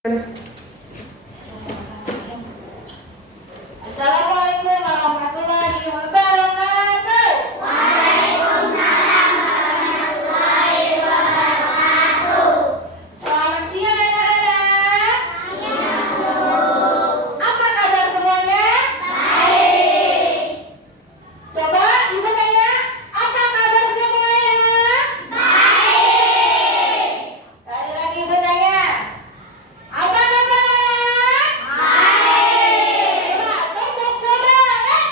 Assalamualaikum warahmatullahi wabarakatuh. Waalaikumsalam warahmatullahi wabarakatuh. Selamat siang anak-anak. Siang, Bu. Apa kabar semuanya? Baik. Coba Ibu tanya, apa kabar semuanya? Baik. Sekali lagi Ibu tanya. Apa kabar? Baik. Coba, tepuk tangan.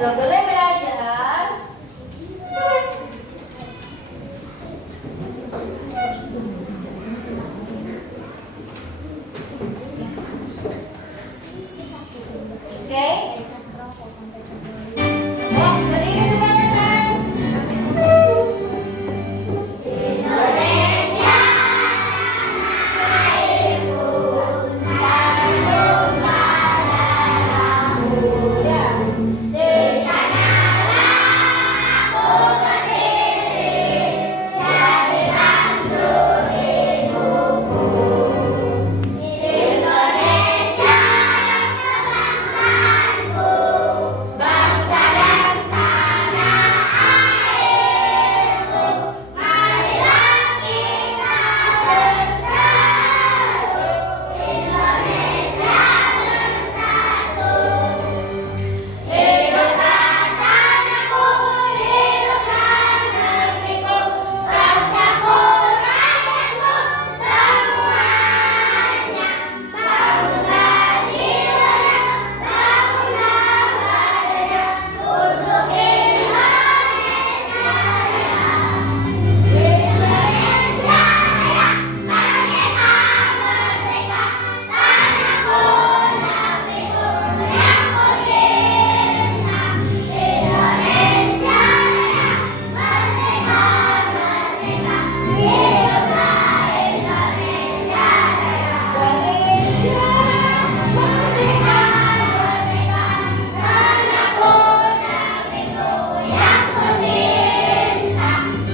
Sebelum belajar, oke? Oh, berdiri semuanya, sayang. Indonesia, airku, tanahku, tanahku, ya. Di sanalah aku berdiri, dari bangku ibuku. Indonesia, kebangsaanku, bangsa dan tanah airku. Marilah kita bersatu, Indonesia bersatu. Hiduplah tanahku, hiduplah negeriku, bangsaku, rakyatku, semuanya. Bangunlah jiwanya, bangunlah badannya, untuk Indonesia Raya. Indonesia Raya, merdeka, merdeka, tanahku, negeriku, yang ku cinta. Indonesia Raya, merdeka, merdeka, hiduplah Indonesia Raya. Indonesia merdeka, merdeka, tanahku, negeriku, yang ku cinta.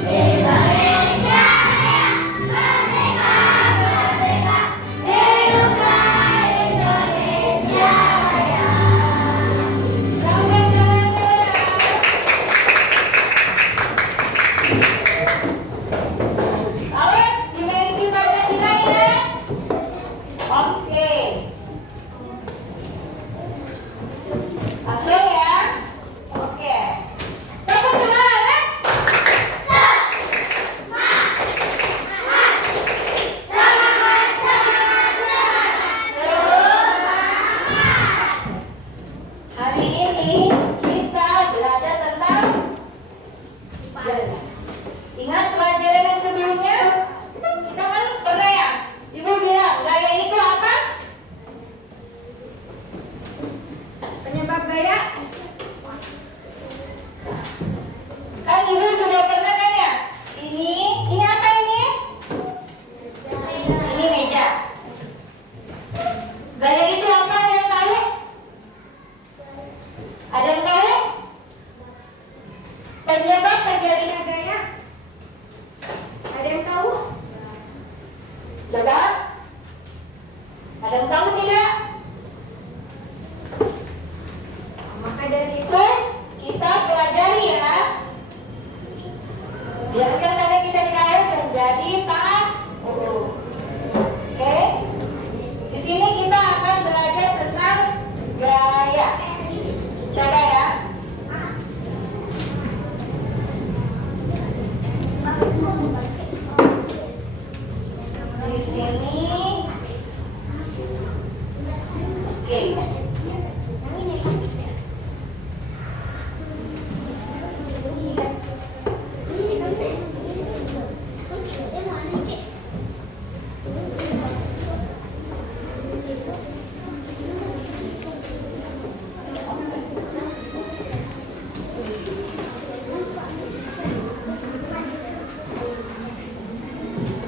Indonesia Raya, merdeka, merdeka, hiduplah Indonesia Raya. Lalu dimensi Pancasila ini, oke. Langsung ya, oke. Tetap semangat. Semangat, semangat, semangat. Hari ini kita belajar tentang gaya. Ingat pelajaran yang sebelumnya? Kita kan pernah ya? Ibu bilang gaya itu apa? Penyebab gaya? Kan ibu sudah pernah kan ya? Ini apa ini? Ini meja. Gaya itu apa? Ada yang tahu? Ada yang tahu? Penyebab terjadinya gaya? Ada yang tahu? Coba. Ada yang tahu tidak? Maka dari itu kita pelajari ya. Biarkan tanda kita di air menjadi taat urut. Oke? Di sini kita akan belajar tentang gaya. Coba ya. Di sini, oke.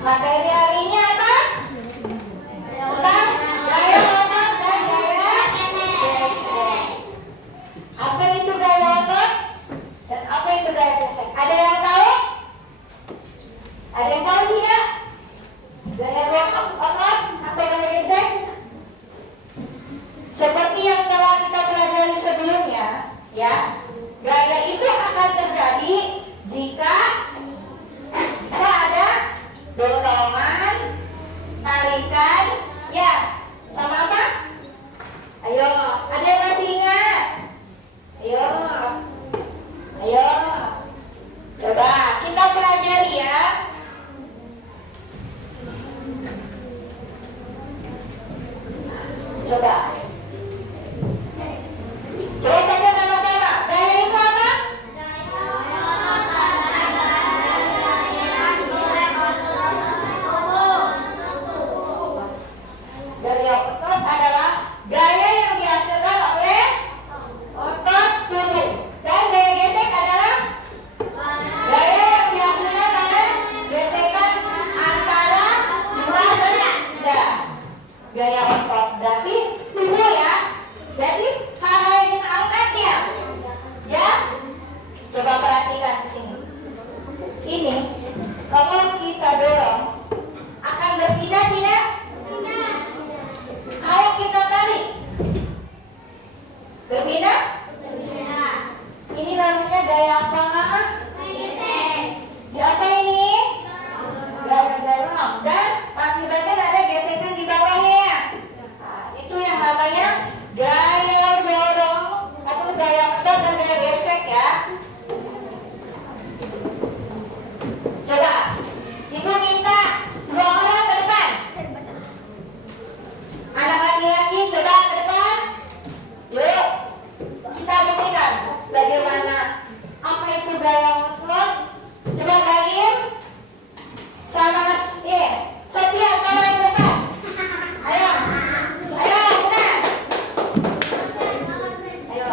Materi hari ini apa? Tentang gaya otot dan gaya gesek. Apa itu gaya otot dan apa itu gaya gesek? Ada yang tahu? Ada yang tahu tidak? Gaya otot atau gaya gesek? Seperti yang telah kita pelajari sebelumnya, ya. Gaya itu akan terjadi jika ada dorongan, tarikan, ya, sama apa? Ayo, ada yang masih ingat? Ayo, ayo, coba kita pelajari ya. Coba, coba baca sama-sama. Gaya Coba, ibu minta 2 orang ke depan. Anak laki-laki coba ke depan. Yuk, kita buktikan bagaimana apa itu gaya motor. Coba Baim sama Mas Sophia kalau yang depan. Ayo, ayo, benar. Ayo,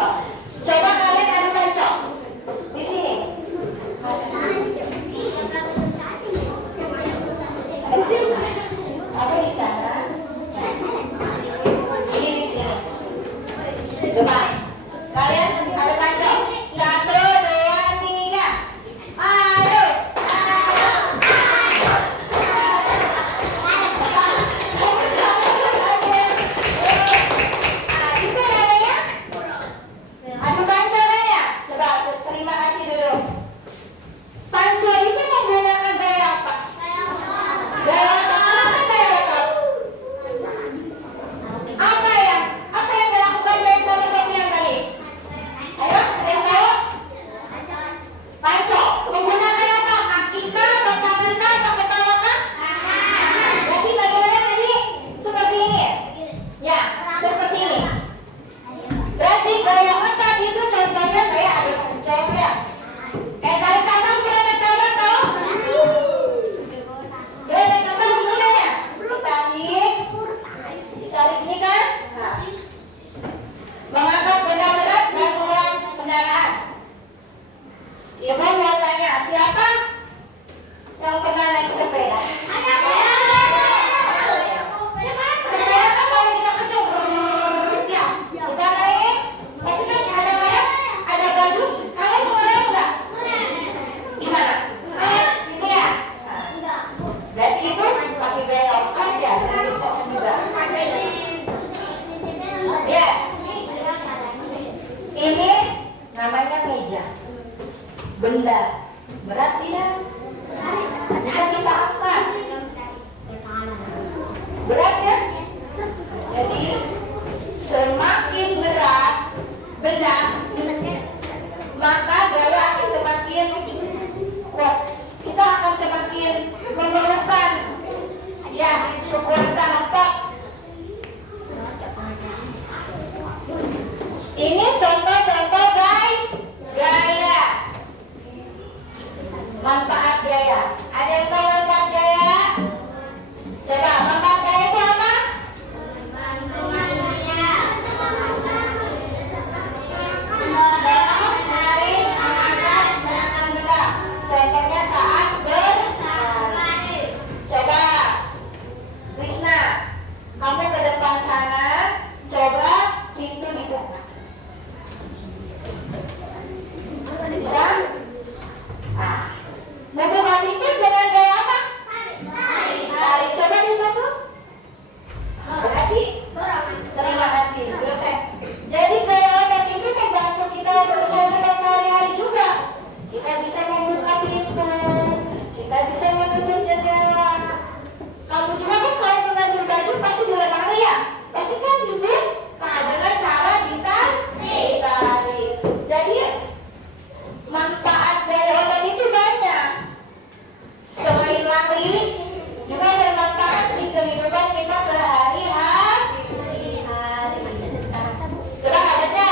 coba kalian adu pancok di sini. Apa di sana? Sini di sini. Coba kalian adu pancok. 1, 2, 3. Ayo, ayo. Itu namanya adu pancok ya. Coba terima kasih dulu. Pancok itu menggunakan gaya apa? Gaya otot. Apa gaya otot? Apa yang dilakukan dari sama Sophia tadi? Ayo, ada yang tahu? Pancok menggunakan apa? Kaki kah, atau tangan kah, atau kepala kah? Berarti bagaimana tadi? Seperti ini. Ya, seperti ini. Berarti gaya otot itu contohnya kayak ada pancok ya. Kayak tarik tambang, tarik tambang tahu? Tarik tambang gimana ya? Ditarik ini kan? Nah. Mengangkat benda berat dan mengulang kendaraan. Ibu mau tanya, siapa yang pernah naik sepeda? Sepeda kan kalau kita kenceng, ya, kita naik. Tapi kan ada merek, ada baju. Kalian mengenal enggak? Gimana? Gitu ya? Nah, berarti ibu pakai gaya otot ya, bisa juga. Ya, ini namanya meja. Benda berat tidak? Jika kita angkat berat ya? Jadi semakin berat benda, maka gaya akan semakin kuat. Kita akan semakin memerlukan ya kekuatan otot. Ini contoh-contoh gaya. Manfaat gaya. Ada yang tahu manfaat gaya? Coba, manfaat gaya itu apa? Menarik, mengangkat, dengan benda. Contohnya saat berlari. Coba, Krisna, kamu ke depan sana. Coba pintu dibuka. Bisa? Membuka pintu dengan gaya apa? Tarik. Coba dibuka. Berarti terima kasih. Terus jadi gaya otot itu membantu kita berseharian sehari-hari juga. Kita bisa membuka pintu, kita bisa menutup jendela. Kamu juga kan kalau mengambil baju pasti dilepas ya. Pasti kan dibuka dengan cara ditarik. Jadi manfaat gaya otot itu banyak. Selain lari, juga bermanfaat di kehidupan kita sehari-hari. Coba nggak baca?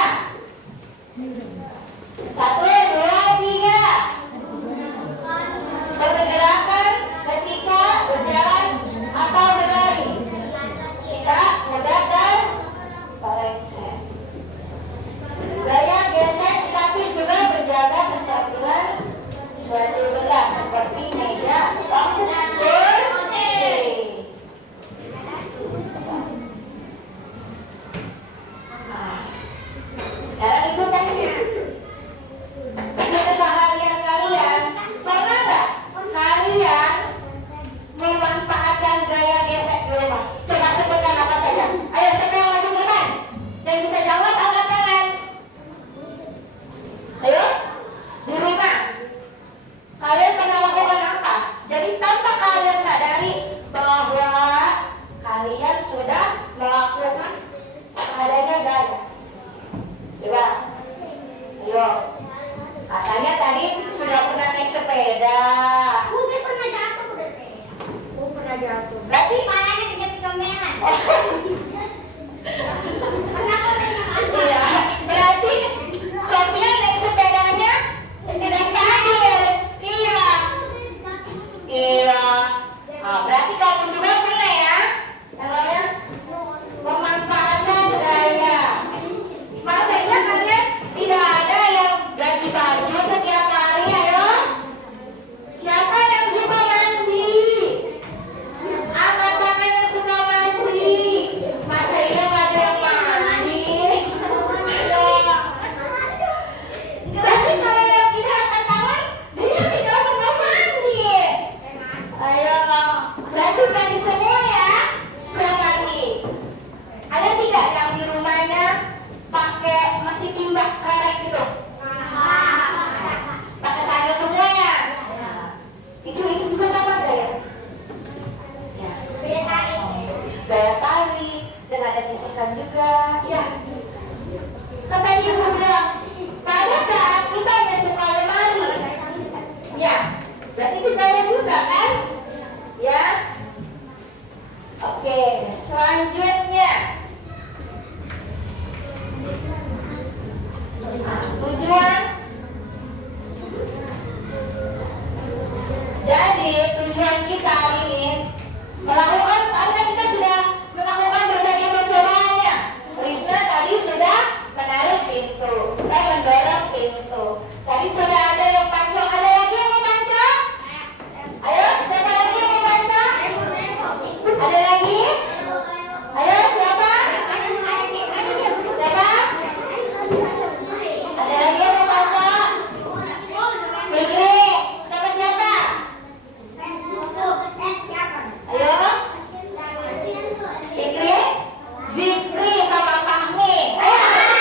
1, 2, 3. Pergerakan ketika berjalan atau berlari. Kita mudahkan meleset. Gaya gesek statis juga menjaga kestabilan suatu benda seperti meja, bangku, kursi. Sekarang ibu tanya, di keseharian kalian pernah nggak kalian memanfaatkan gaya gesek di rumah? Coba sebutkan apa saja. Ayo siapa yang maju ke depan? Yang bisa jawab angkat tangan. Ayo, di rumah kalian pernah lakukan apa? Jadi tanpa kalian sadari bahwa kalian sudah melakukan adanya gaya. Coba, ayo, sepeda. Saya pernah jatuh udah. Pernah jatuh. Berarti Kepalanya kejepit kamera. iya. Berarti Sophia naik sepedanya tidak stabil. Iya. Iya. Nah, berarti kamu juga pernah ya? Namanya pemanfaatan daya. Masanya kalian tidak ada yang ganti baju setiap hari, ayo. Siapa yang suka mandi? Angkat tangan yang suka mandi. Masa iya nggak ada yang mandi? Ayo. Berarti kalau yang tidak angkat tangan, dia tidak pernah mandi. Ayo, berarti mandi semua ya setelah mandi. Ada tidak yang di rumahnya pakai masih timbak karet gitu? Pakai sandal semua ya? Itu juga sama gaya? Ya. Gaya tarik dan ada bisikan juga. Ya. Kan tadi ibu bilang pada saat kita membuka lemari, ya, berarti itu gaya juga kan? Ya. Oke, selanjutnya tujuan. Jadi tujuan kita hari ini melakukan, karena kita sudah melakukan berbagai percobaannya. Risna tadi sudah menarik pintu, mendorong pintu. Tadi sudah ada yang pancong, ada lagi yang mau pancong? Ayo, siapa lagi yang mau pancong? Ada lagi? Ayo, siapa? Siapa? Ada lagi yang mau pancong? Fikri, siapa siapa? Ayo, Fikri, Zikri sama Fahmi. Ayo, ayo,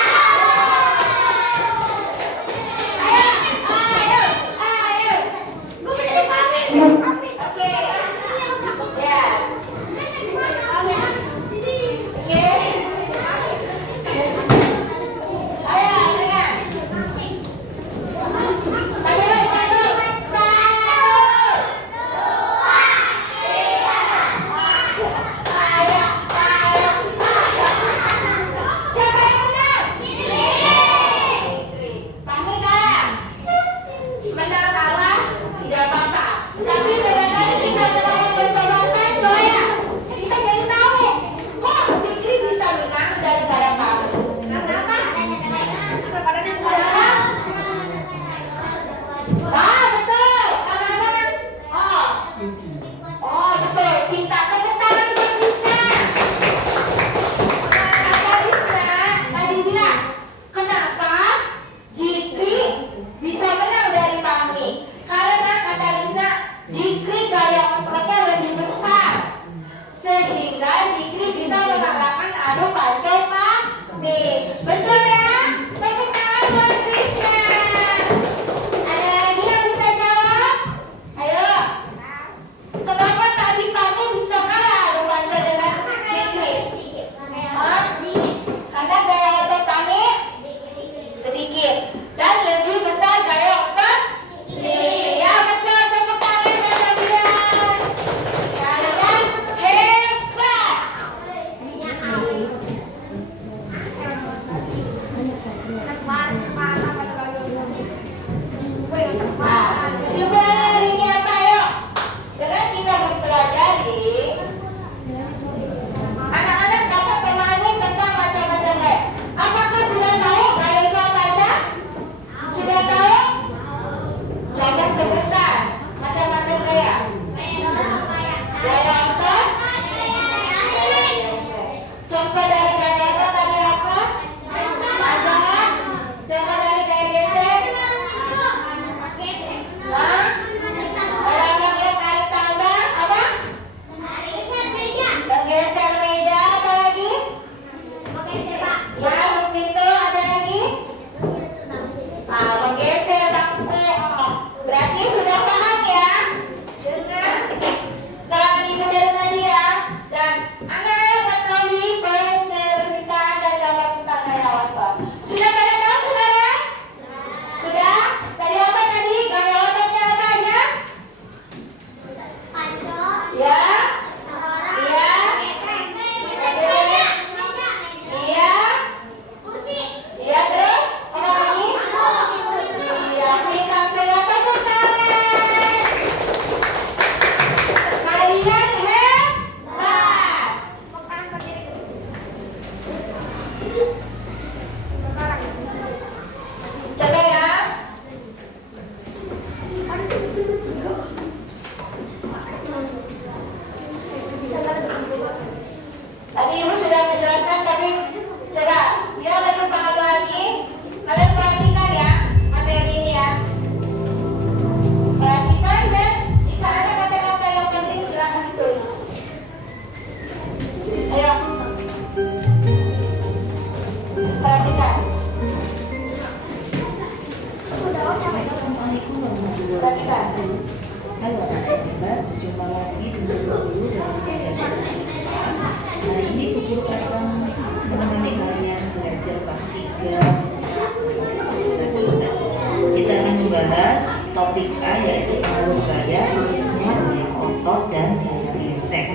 membahas topik A, yaitu pengaruh gaya, khususnya gaya otot dan gaya gesek.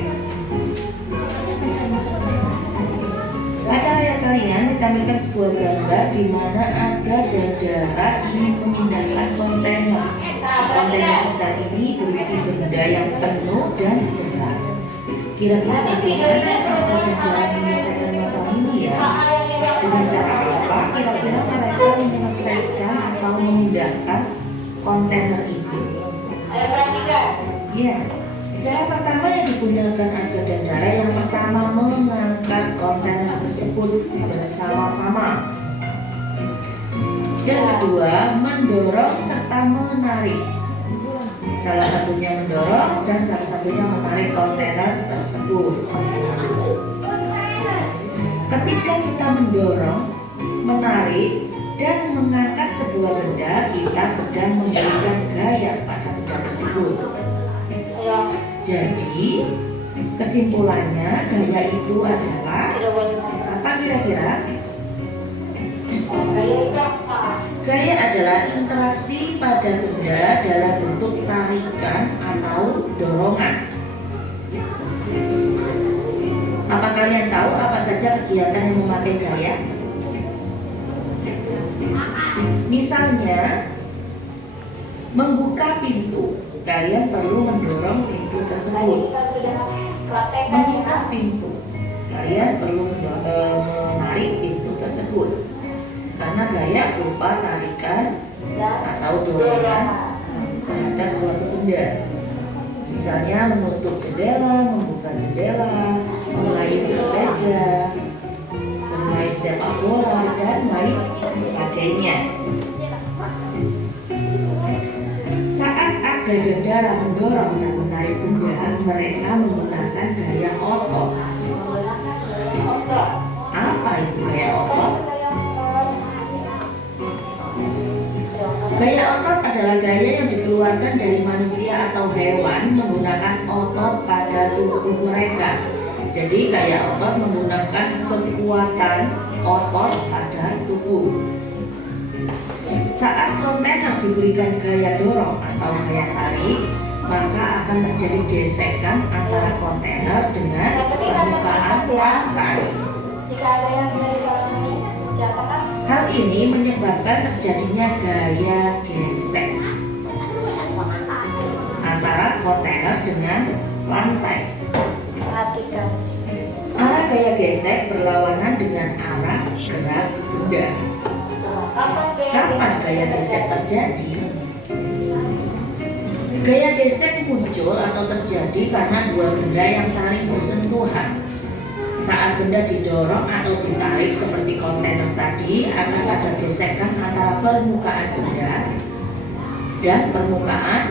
Pada layar kalian ditampilkan sebuah gambar di mana Aga dan Dara ingin memindahkan kontainer. Kontainer besar ini berisi benda yang penuh dan berat. Kira-kira bagaimana Aga dan Dara menyelesaikan masalah ini ya? Dengan cara apa kira-kira mereka menyelesaikan atau memindahkan kontainer ini? Ya, cara pertama yang digunakan Aga dan Dara, yang pertama mengangkat kontainer tersebut bersama-sama. Dan kedua, mendorong serta menarik. Salah satunya mendorong dan salah satunya menarik kontainer tersebut. Ketika kita mendorong, menarik, dan mengangkat sebuah benda, kita sedang memberikan gaya pada benda tersebut. Jadi, kesimpulannya gaya itu adalah apa kira-kira? Gaya adalah interaksi pada benda dalam bentuk tarikan atau dorongan. Apa kalian tahu apa saja kegiatan yang memakai gaya? Misalnya, membuka pintu. Kalian perlu mendorong pintu tersebut. Menutup pintu. Kalian perlu menarik pintu tersebut. Karena gaya berupa tarikan atau dorongan terhadap suatu benda. Misalnya menutup jendela, membuka jendela, mengayuh sepeda, bermain sepak bola, dan lain sebagainya. Saat Aga dan Dara mendorong dan menarik benda, mereka menggunakan gaya otot. Apa itu gaya otot? Gaya otot adalah gaya yang dikeluarkan dari manusia atau hewan menggunakan otot pada tubuh mereka. Jadi gaya otot menggunakan kekuatan otot pada tubuh. Saat kontainer diberikan gaya dorong atau gaya tarik, maka akan terjadi gesekan antara kontainer dengan permukaan lantai. Hal ini menyebabkan terjadinya gaya gesek antara kontainer dengan lantai. Arah gaya gesek berlawanan dengan arah gerak benda. Kapan gaya gesek terjadi? Gaya gesek muncul atau terjadi karena dua benda yang saling bersentuhan. Saat benda didorong atau ditarik seperti kontainer tadi, akan ada gesekan antara permukaan benda dan permukaan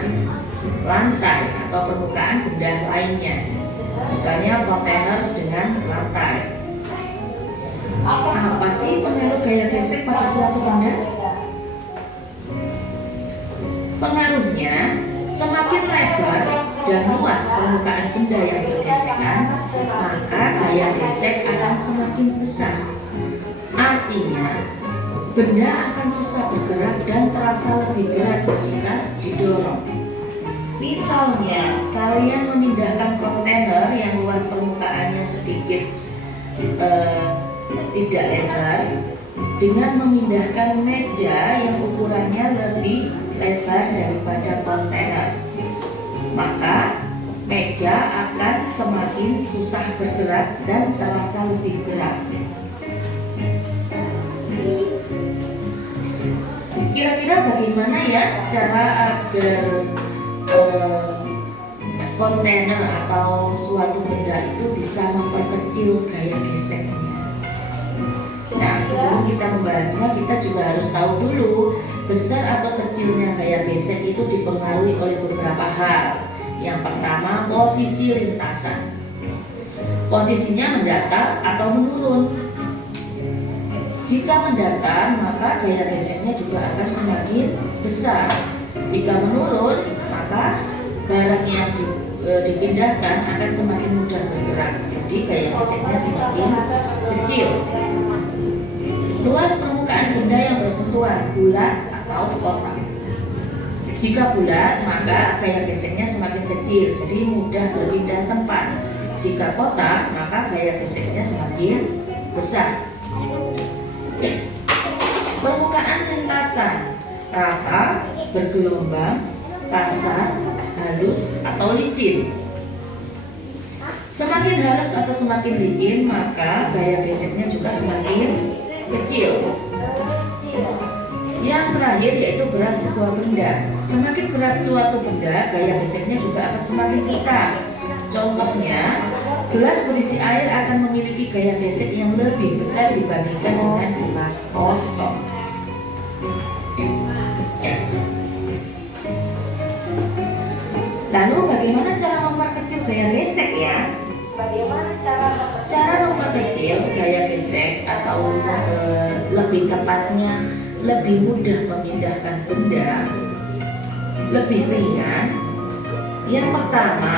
lantai atau permukaan benda lainnya. Misalnya kontainer dengan lantai. Apa sih pengaruh gaya gesek pada suatu benda? Pengaruhnya, semakin lebar dan luas permukaan benda yang bergesekan, maka gaya gesek akan semakin besar. Artinya, benda akan susah bergerak dan terasa lebih berat ketika didorong. Misalnya, kalian memindahkan kontainer yang luas permukaannya sedikit tidak lebar dengan memindahkan meja yang ukurannya lebih lebar daripada kontainer, maka meja akan semakin susah bergerak dan terasa lebih berat. Kira-kira bagaimana ya cara agar kontainer atau suatu benda itu bisa memperkecil gaya geseknya? Nah, sebelum kita membahasnya, kita juga harus tahu dulu besar atau kecilnya gaya gesek itu dipengaruhi oleh beberapa hal. Yang pertama, posisi lintasan. Posisinya mendatar atau menurun. Jika mendatar, maka gaya geseknya juga akan semakin besar. Jika menurun, maka barang yang dipindahkan akan semakin mudah bergerak. Jadi gaya geseknya semakin kecil. Luas permukaan benda yang bersentuhan, bulat atau kotak. Jika bulat, maka gaya geseknya semakin kecil, jadi mudah berpindah tempat. Jika kotak, maka gaya geseknya semakin besar. Permukaan lintasan rata, bergelombang, kasar, halus, atau licin. Semakin halus atau semakin licin, maka gaya geseknya juga semakin kecil. Yang terakhir yaitu berat sebuah benda. Semakin berat suatu benda, gaya geseknya juga akan semakin besar. Contohnya, gelas berisi air akan memiliki gaya gesek yang lebih besar dibandingkan dengan gelas kosong. Lalu bagaimana cara memperkecil gaya gesek ya? Cara memperkecil gaya gesek atau lebih tepatnya lebih mudah memindahkan benda, lebih ringan. Yang pertama,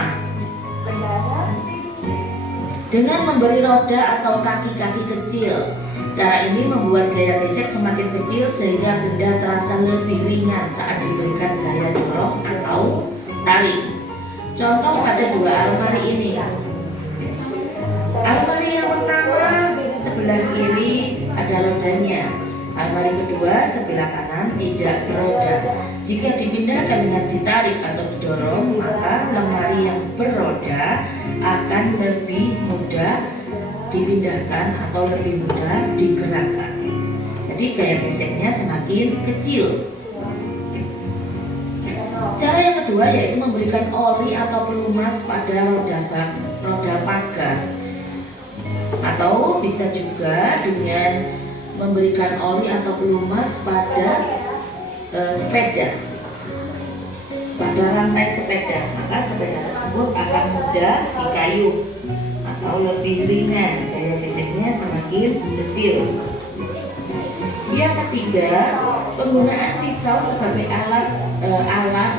dengan memberi roda atau kaki-kaki kecil. Cara ini membuat gaya gesek semakin kecil sehingga benda terasa lebih ringan saat diberikan gaya dorong atau tarik. Contoh pada dua almari ini. Almari yang pertama sebelah kiri ada rodanya. Almari kedua sebelah kanan tidak beroda. Jika dipindahkan dengan ditarik atau didorong, maka lemari yang beroda akan lebih mudah dipindahkan atau lebih mudah digerakkan. Jadi gaya geseknya semakin kecil. Cara yang kedua yaitu memberikan oli atau pelumas pada roda pagar, atau bisa juga dengan memberikan oli atau pelumas pada sepeda, pada rantai sepeda, maka sepeda tersebut akan mudah dikayuh atau lebih ringan, gaya geseknya semakin kecil. Yang ketiga, penggunaan pisau sebagai alas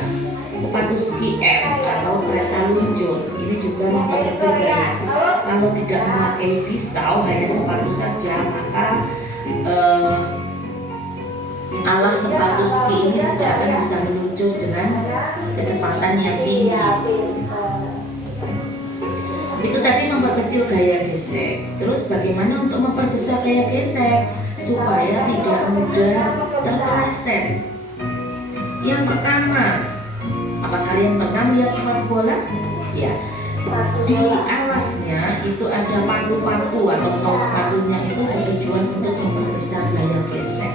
sepatu ski es atau kereta luncur. Ini juga memperkecil gaya. Kalau tidak memakai pisau, hanya sepatu saja, maka alas sepatu ski ini tidak akan bisa meluncur dengan kecepatan yang tinggi. Itu tadi memperkecil gaya gesek. Terus bagaimana untuk memperbesar gaya gesek supaya tidak mudah terpeleset? Yang pertama, apa kalian pernah melihat sepatu bola? Ya, di alasnya itu ada paku-paku atau sol sepatunya itu bertujuan untuk memperbesar gaya gesek.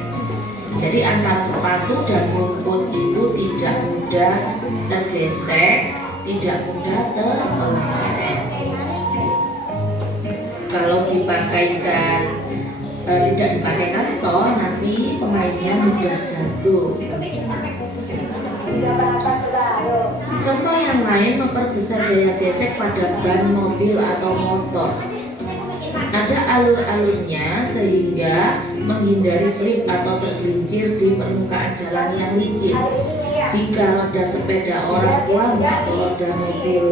Jadi antara sepatu dan rumput itu tidak mudah tergesek, tidak mudah terpeleset. Kalau dipakaikan tidak dipakaikan sol, nanti pemainnya mudah jatuh. Contoh yang lain memperbesar gaya gesek pada ban mobil atau motor. Ada alur-alurnya sehingga menghindari slip atau tergelincir di permukaan jalan yang licin. Jika roda sepeda orang tuamu atau roda mobil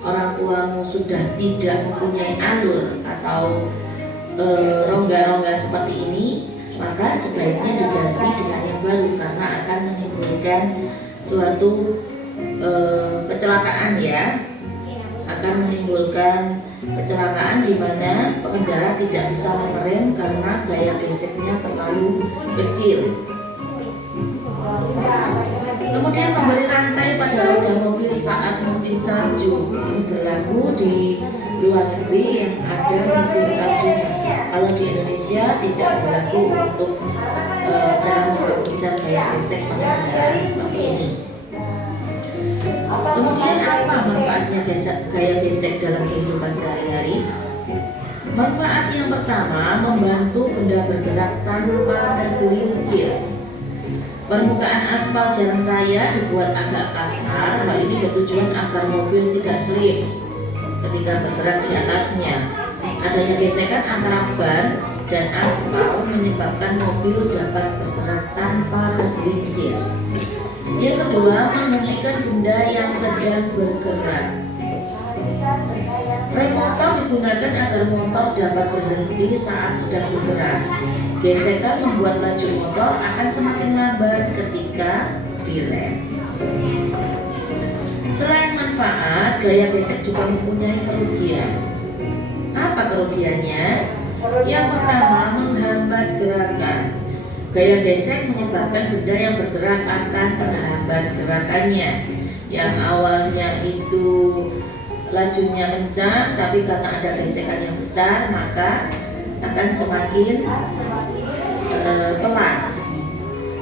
orang tuamu sudah tidak mempunyai alur atau rongga-rongga seperti ini, maka sebaiknya diganti dengan yang baru karena akan menimbulkan suatu kecelakaan ya, akan menimbulkan kecelakaan di mana pengendara tidak bisa mengerem karena gaya geseknya terlalu kecil. Kemudian memberi rantai pada roda mobil saat musim salju. Ini berlaku di luar negeri yang ada musim saljunya. Kalau di Indonesia tidak berlaku untuk cara memperbesar gaya gesek pada kendaraan seperti ini. Kemudian apa manfaatnya gaya gesek dalam kehidupan sehari-hari? Manfaat yang pertama, membantu benda bergerak tanpa tergelincir. Permukaan aspal jalan raya dibuat agak kasar. Hal ini bertujuan agar mobil tidak slip ketika bergerak di atasnya. Adanya gesekan antara ban dan aspal menyebabkan mobil dapat bergerak tanpa tergelincir. Yang kedua, menghentikan benda yang sedang bergerak. Rem motor digunakan agar motor dapat berhenti saat sedang bergerak. Gesekan membuat laju motor akan semakin lambat ketika direm. Selain manfaat, gaya gesek juga mempunyai kerugian. Apa kerugiannya? Yang pertama, menghambat gerakan. Gaya gesek menyebabkan benda yang bergerak akan terhambat gerakannya. Yang awalnya itu lajunya kencang, tapi karena ada gesekan yang besar, maka akan semakin pelan,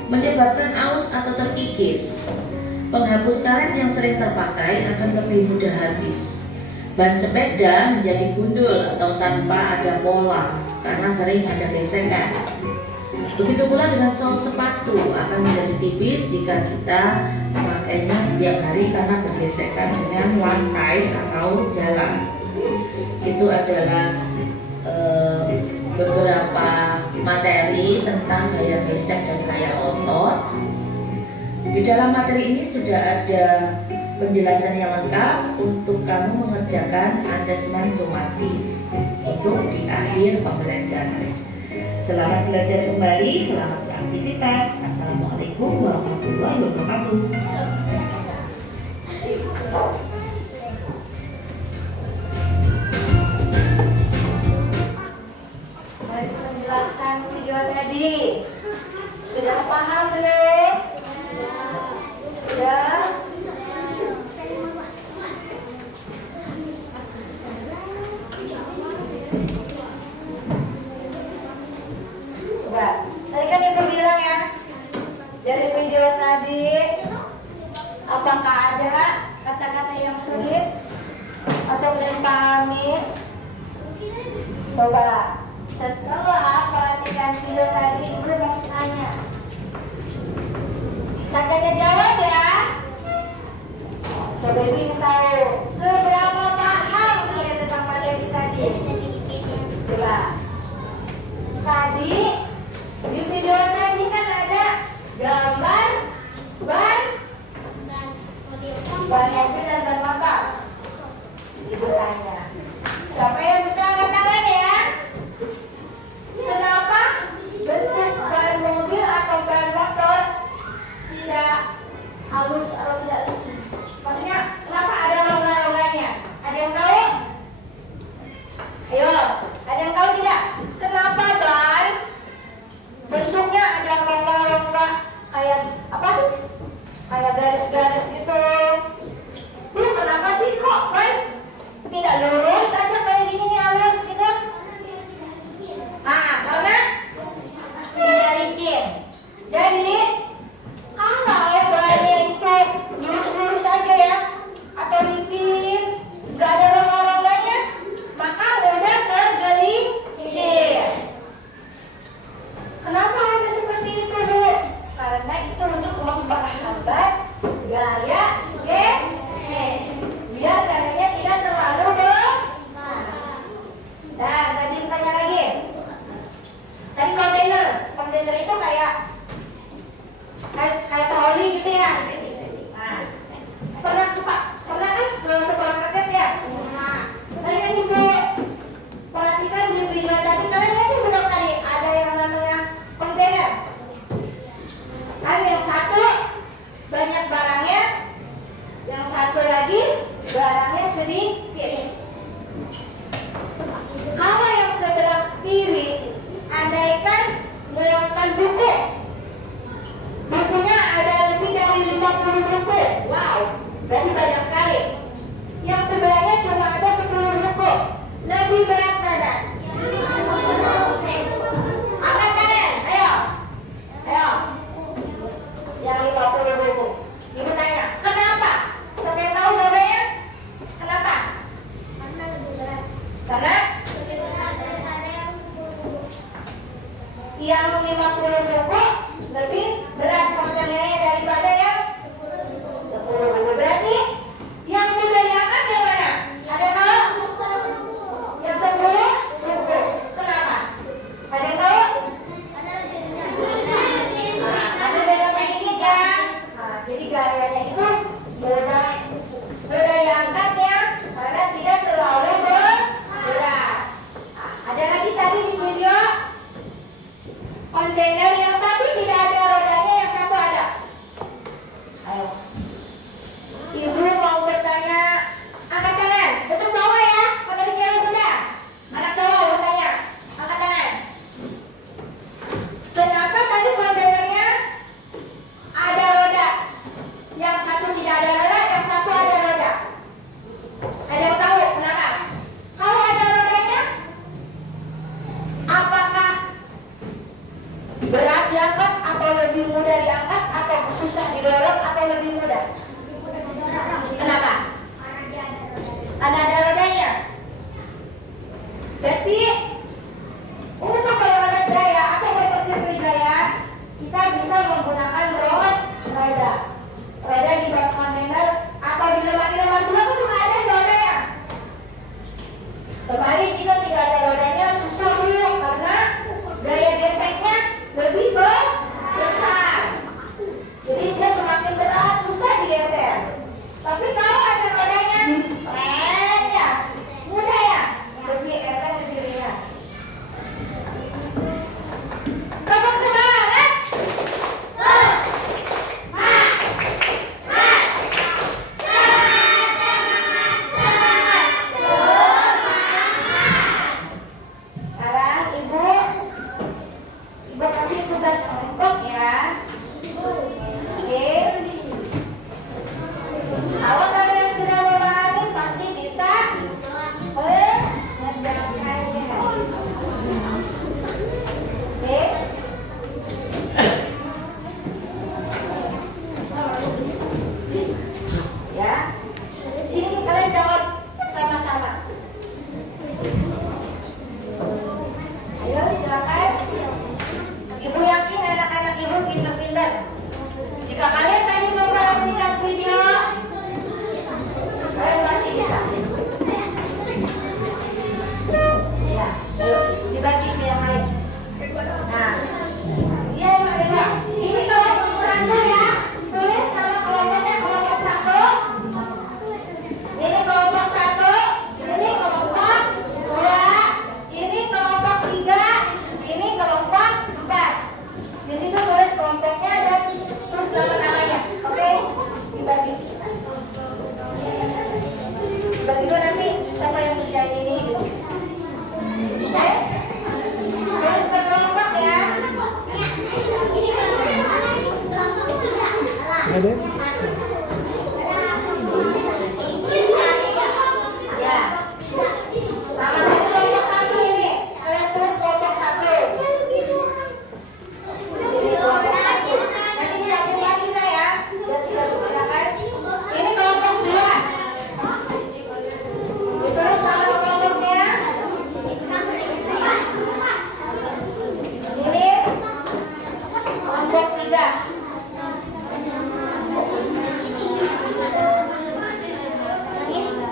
menyebabkan aus atau terkikis. Penghapus karet yang sering terpakai akan lebih mudah habis. Ban sepeda menjadi gundul atau tanpa ada pola karena sering ada gesekan. Begitu pula dengan sol sepatu akan menjadi tipis jika kita memakainya setiap hari karena bergesekan dengan lantai atau jalan. Itu adalah beberapa materi tentang gaya gesek dan gaya otot. Di dalam materi ini sudah ada penjelasan yang lengkap untuk kamu mengerjakan asesmen sumatif untuk di akhir pembelajaran. Selamat belajar kembali, selamat beraktivitas. Assalamualaikum warahmatullahi wabarakatuh. Dari penjelasan video tadi, sudah paham belum? Sudah? Coba, tadi kan ibu bilang ya, dari video tadi, apakah ada kata-kata yang sulit atau belum dipahami? Coba, setelah perhatikan video tadi, ibu mau tanya. Kakaknya jawab ya. Coba ibu ingin tahu seberapa paham dia tentang materi tadi. Coba. Tadi di video tadi kan ada gambar ban mobil dan ban motor. Ibu tanya. Siapa yang bisa angkat tangan ya? Kenapa bentuk ban mobil atau ban motor tidak halus atau tidak lucu? Maksudnya kenapa ada rongga-rongganya? Ada yang tahu? Ayo, ada yang tahu tidak? Kenapa ban bentuknya ada rongga-rongga kayak apa? Kayak garis-garis gitu. Kenapa sih kok ban tidak lurus aja kayak gini nih halus gitu? Karena tidak licin. Jadi kalau bannya itu lurus-lurus aja ya, atau licin, nggak ada rongga-rongganya, maka mudah tergelincir. Kenapa ada seperti itu, Bu? Karena itu untuk memperhambat jauh lebih mudah? Kenapa? Karena ada rodanya. Berarti untuk kalau daya atau berpikir daya, kita bisa menggunakan roda. Roda di bak kontainer atau di lemari-lemari dulu kan cuma ada roda ya. Kembali jika tidak ada rodanya susah dulu karena daya geseknya lebih besar. Jadi dia semakin berat susah digeser. Tapi kalau ada rodanya, keren ya, mudah ya, lebih enak lebih ringan. Tepuk semangat. Sekarang ibu kasih tugas kelompok ya. Oke. Kalau kalian sudah memahami pasti bisa mengerjakannya. Oke. Ya. Sini kalian jawab sama-sama. Ayo silakan. Ibu yakin anak-anak ibu pintar-pintar. Jika kalian tadi memperhatikan video, kalian masih bisa. Ya, yuk dibagi ke yang lain. Nah, iya Mbak. Ini kelompok satu ya. Tulis nama kelompoknya kelompok satu. Ini kelompok satu. Ini kelompok dua. Ini kelompok tiga. Ini kelompok empat. Di situ tulis kelompoknya dan terus nama-namanya. Oke? Dibagi. Tiba-tiba nanti siapa yang kerjain ini gitu. Oke? Terus berkelompok ya. Ada? Ya. Namanya kelompok satu ini. Kalian tulis kelompok satu. Sini kelompok satu. Nanti diambil lagi ya. Biar tidak silakan. Ini kelompok dua. Ditulis nama kelompoknya. Ini kelompok tiga.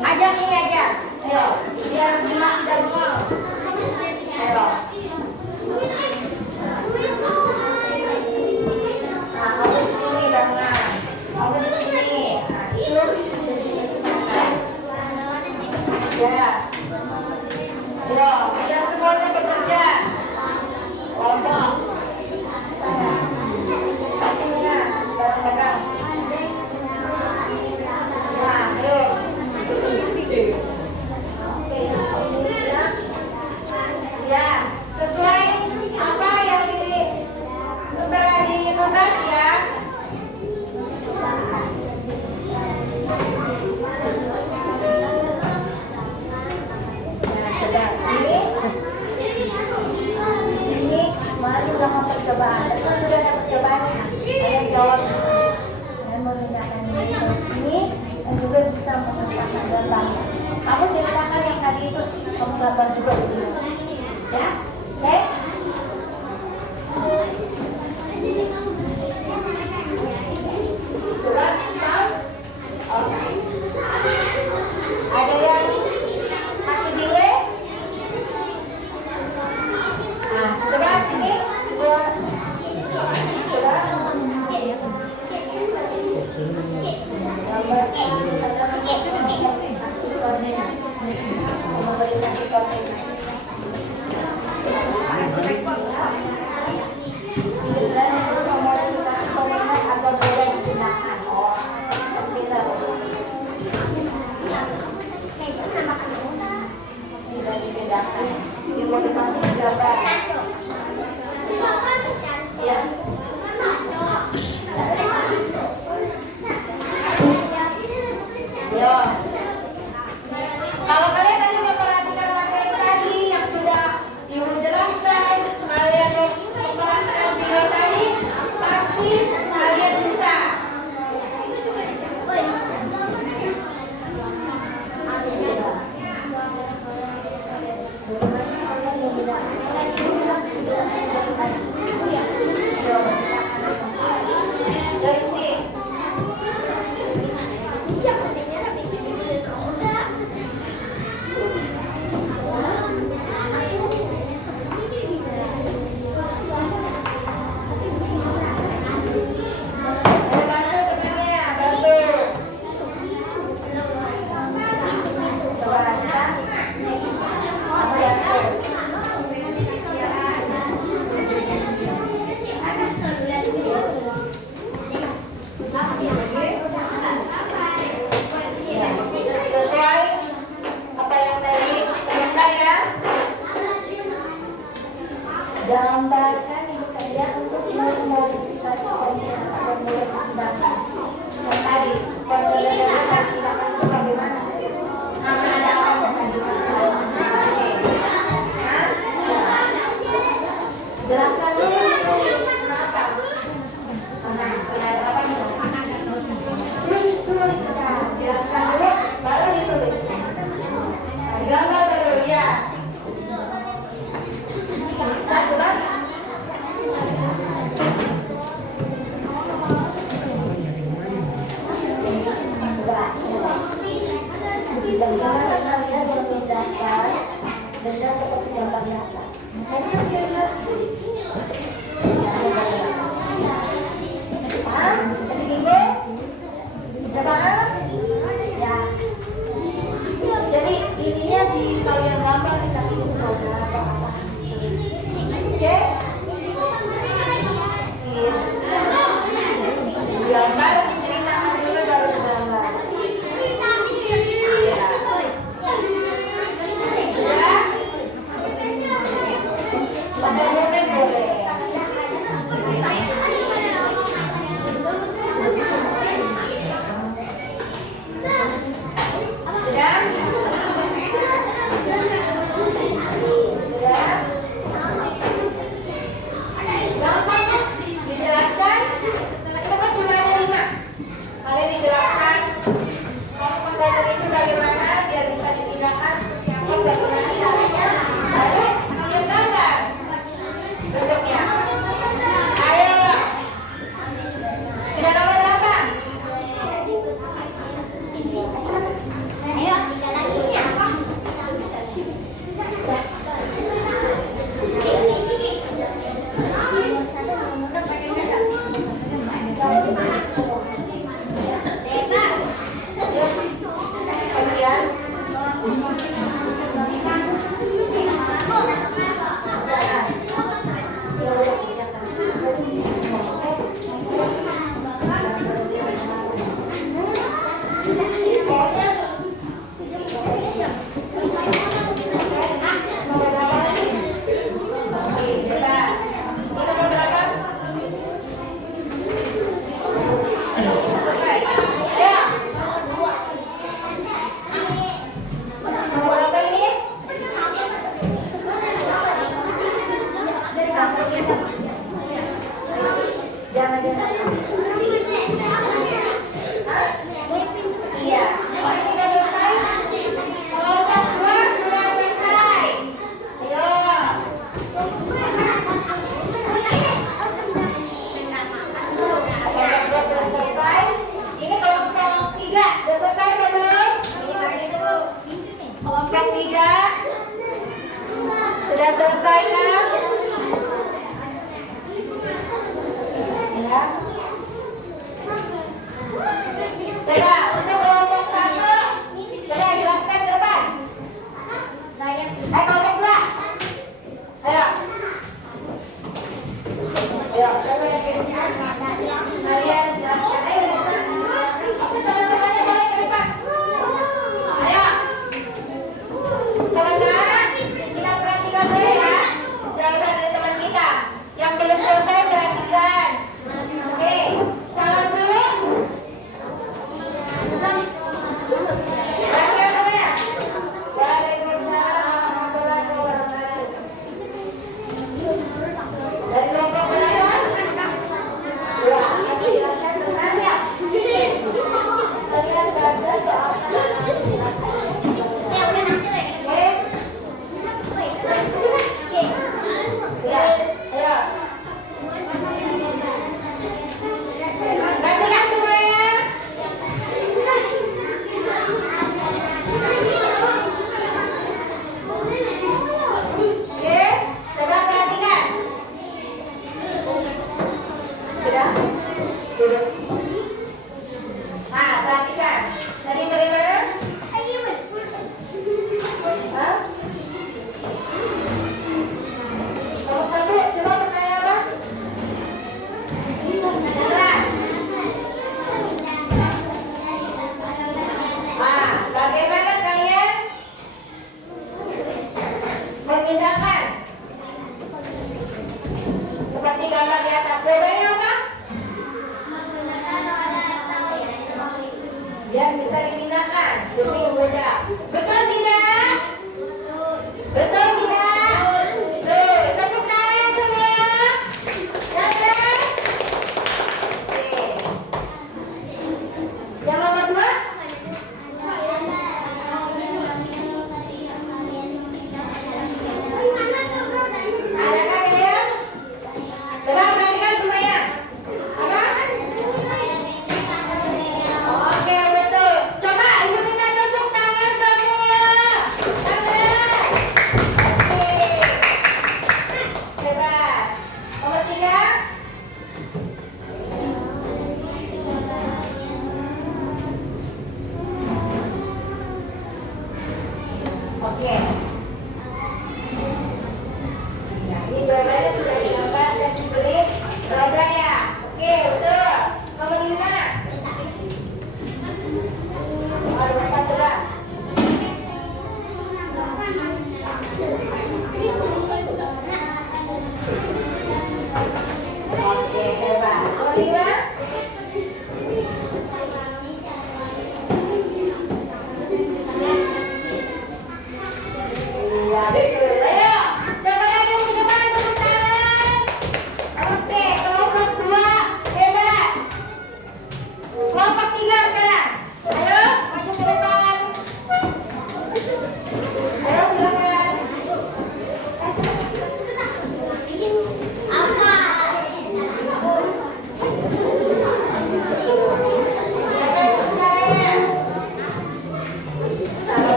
Ajak ini aja. Ayo, biar Dimas sudah mau. Ayo. Nah, kamu di sini jangan. Kamu di sini. Nah, itu. Ya. Ayo, biar semuanya bekerja. Kelompok. Sana. Pastinya bareng-bareng. Nah, ayo. Ya, sesuai apa yang tertera di tugas ya. Nah, sudah ini di sini kemarin sudah mau percobaan. Itu sudah ada percobaannya. Kalian jawab. Kalian memindahkan ini ke sini dan juga bisa menempatkan gambar. Kamu ceritakan yang tadi itu kamu gambar juga dulu. Ya, oke? Sudah, Sam? Oke. Ada yang masih delay? Nah, coba sini. Sudah. Ya.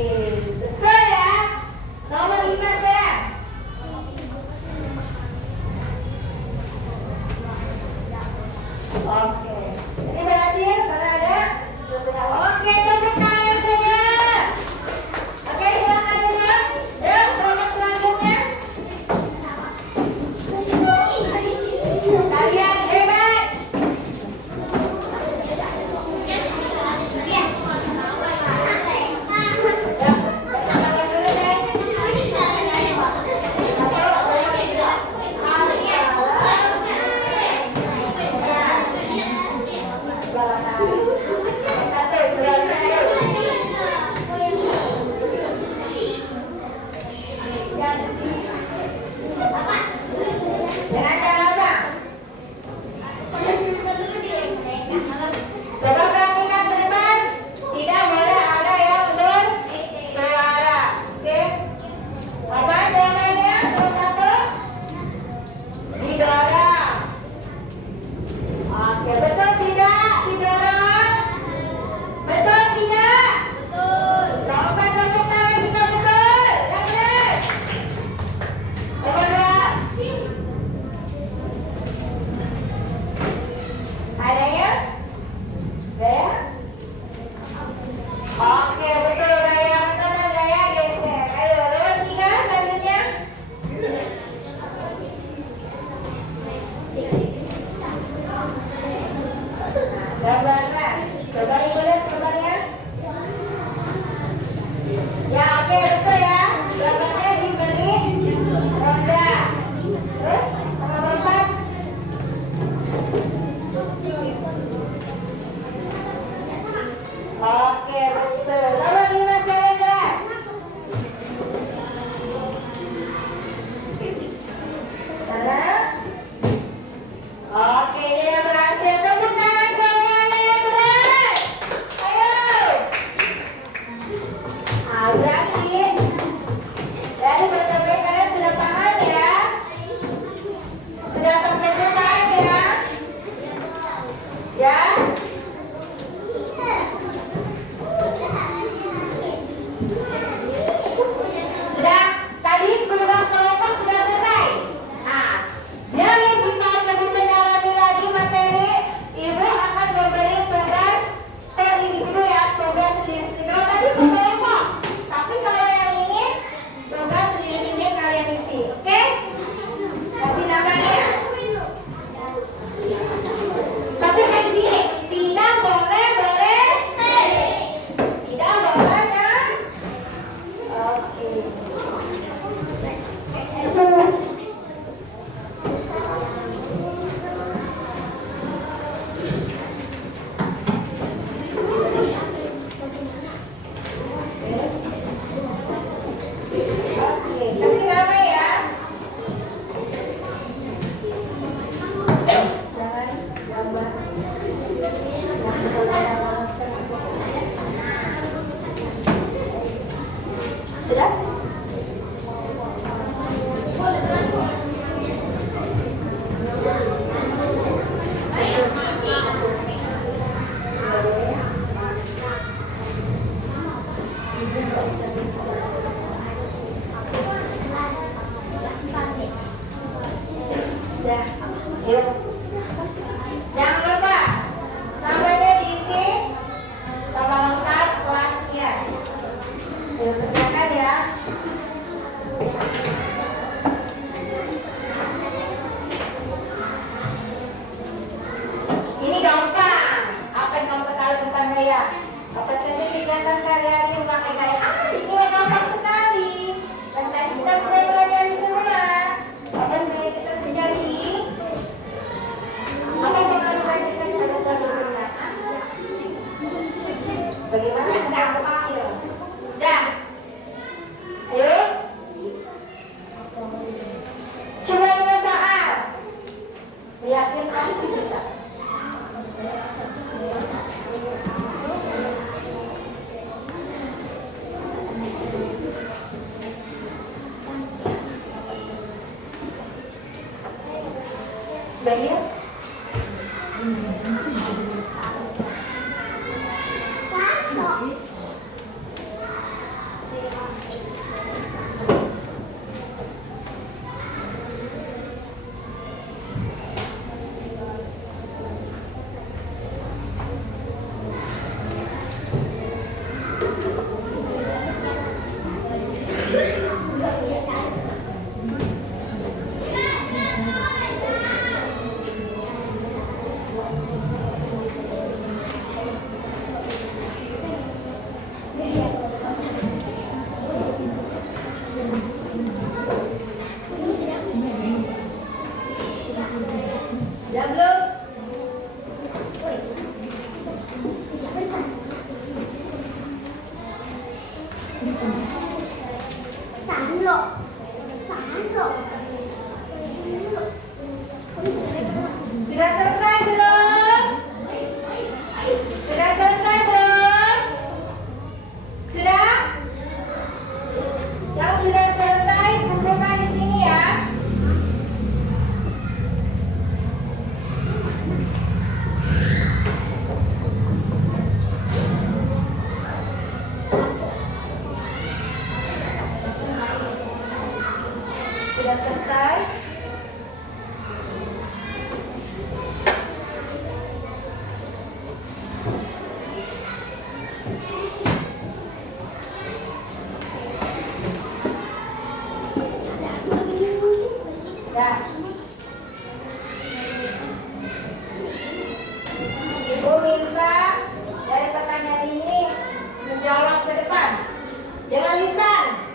Oke, betul ya. Nomor 5 sekarang. Oke, ini berhasil? Mana ada? Oke, tepuk tangan semua. Oke, silakan duduk. Yuk, kelompok selanjutnya. Kalian hebat. Dengan cara apa? Coba perhatikan ke depan. Tidak boleh ada yang bersuara. Oke? Apa jawabannya? Nomor 1. Didorong. Oke, betul tidak? Didorong. Betul tidak? Coba tepuk tangan jika betul. Yang benar. Nomor 2. Ada ya? Daya? Oke, betul. Daya kanan, daya geser. Ayo, nomor 3 selanjutnya. Gambarnya. Coba ibu lihat gambarnya. Ya, oke, betul ya. Gambarnya diberi roda. Terus, nomor 4. Oke, betul. Nomor 5 secara jelas. Mana? Oke, dia berhasil. Tepuk tangan semuanya yang benar. Ayo. Berarti dari berbagai kalian sudah paham ya? Sudah sampai selesai ya? Ya? Sudah, tadi penugas kelompok sudah selesai. Nah, biar lebih tahu lebih mendalami lagi materi, ibu akan memberi tugas per individu ya, tugas sendiri-sendiri. Kalau tadi per kelompok, tapi kalau yang ini tugas sendiri-sendiri kalian isi, oke? Kasih namanya. Tapi kayak gini, tidak boleh tidak boleh kan? Oke. Oke, kasih nama ya. Jangan gambar. Sudah? Sudah. Yuk. Jangan lupa namanya diisi sama lengkap kelasnya. Yuk, kerjakan ya. Ini gampang. Apa yang kamu ketahui tentang gaya? Apa saja kegiatan sehari-hari memakai gaya? Ini gampang sekali. Dan tadi kita sudah pelajari semua. Apa yang gaya kita terjadi? Apa yang mengaruhi kita pada suatu benda? Bagaimana sedang kecil? Dah. Ayo. Coba 5 soal. Yakin pasti bisa. Bayar? Sudah selesai? Sudah. Ibu minta dari pertanyaan ini menjawab ke depan dengan lisan.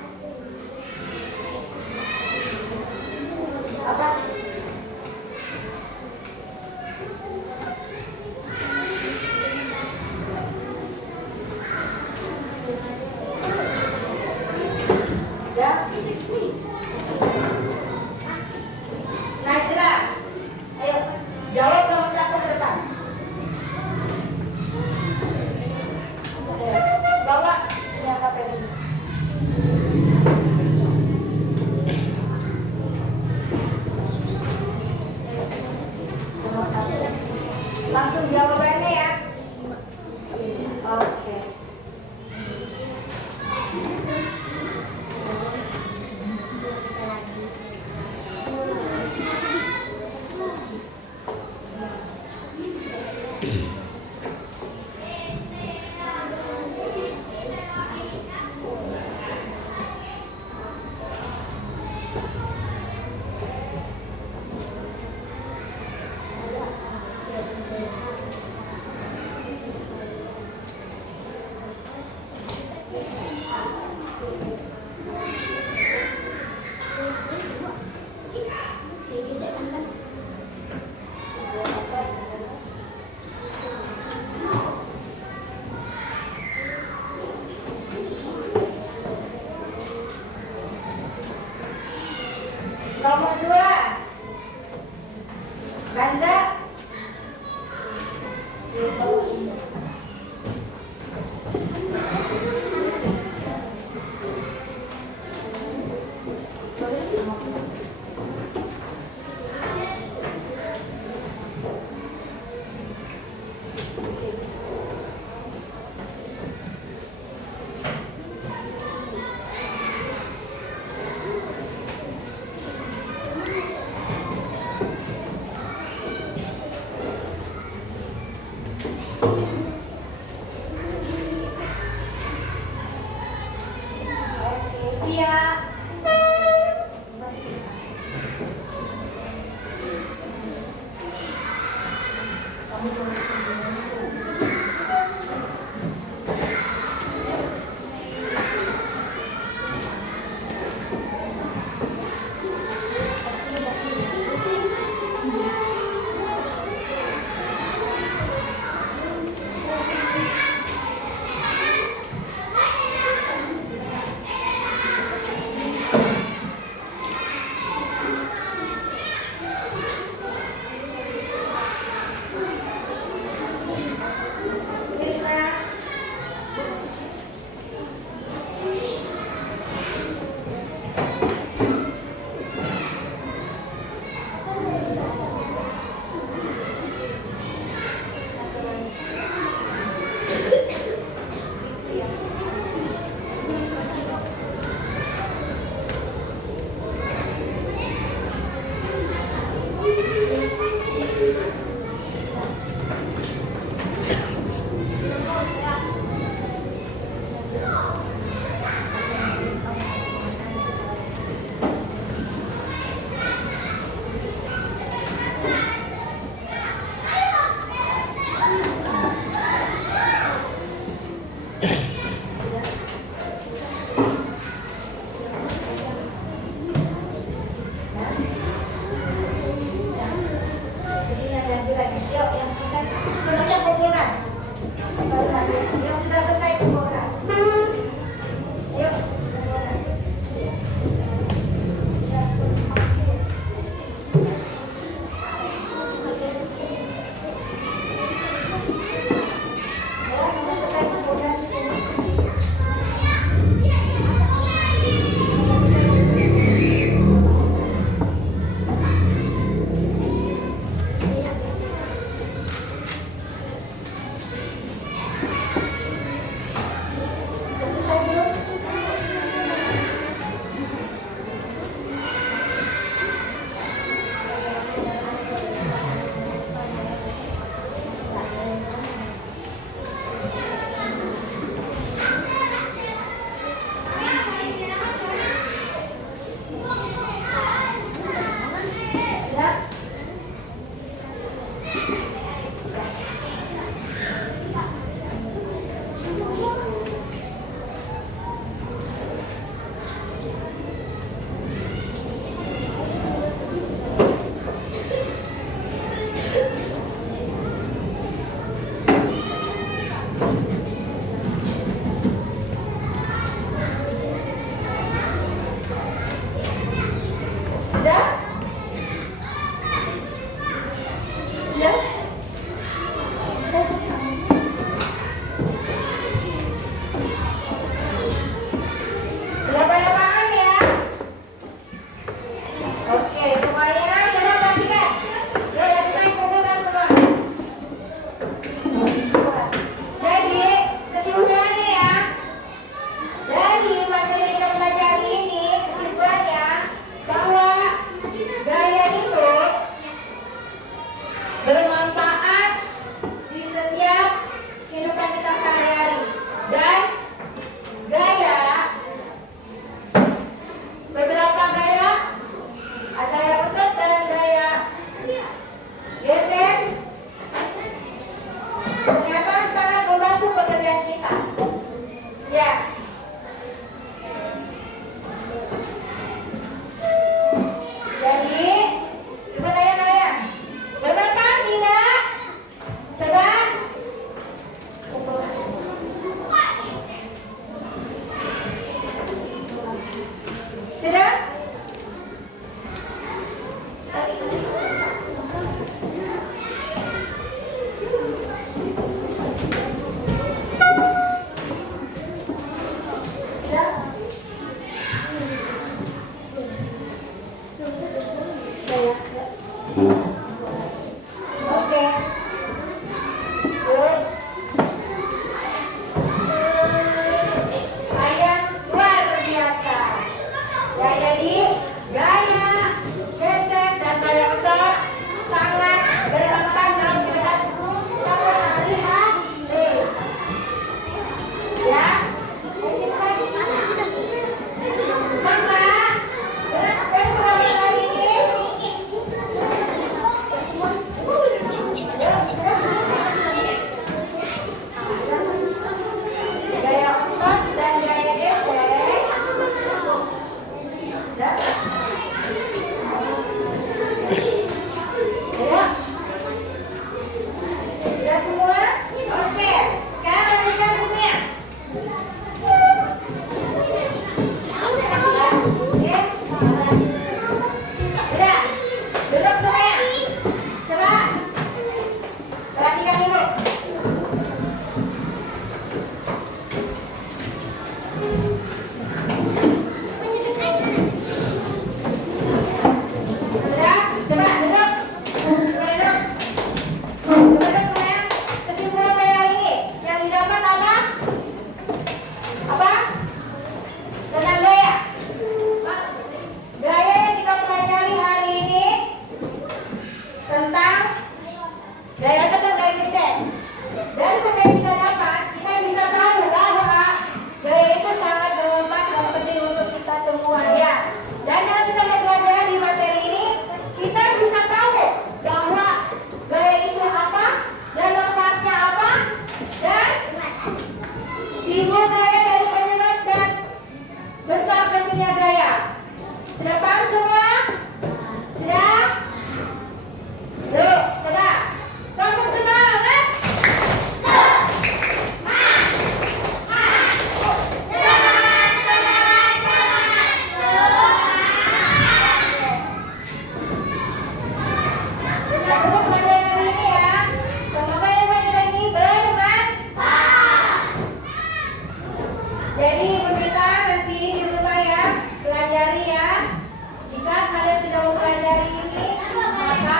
hari ini maka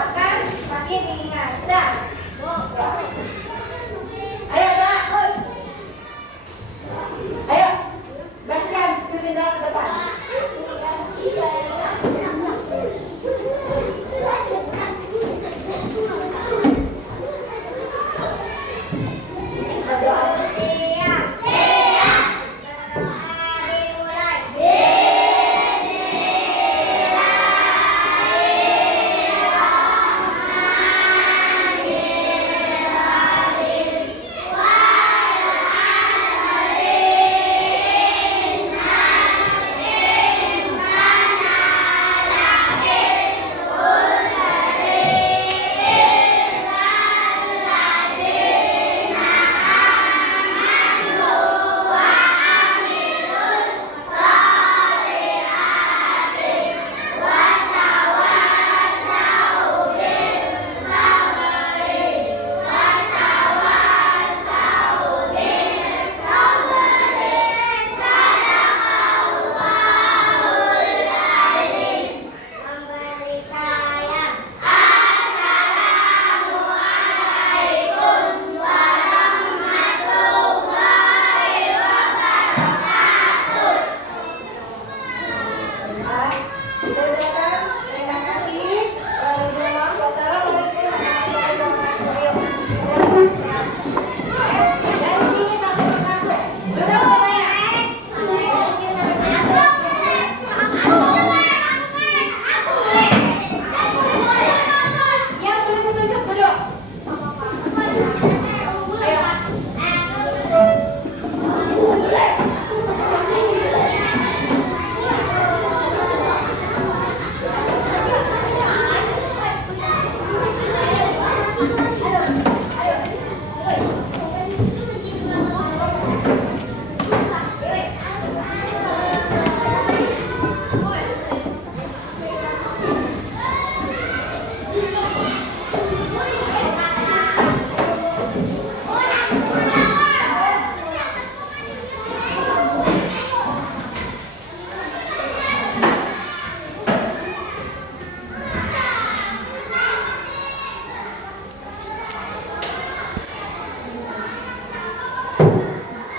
akan makin ringan. Dah.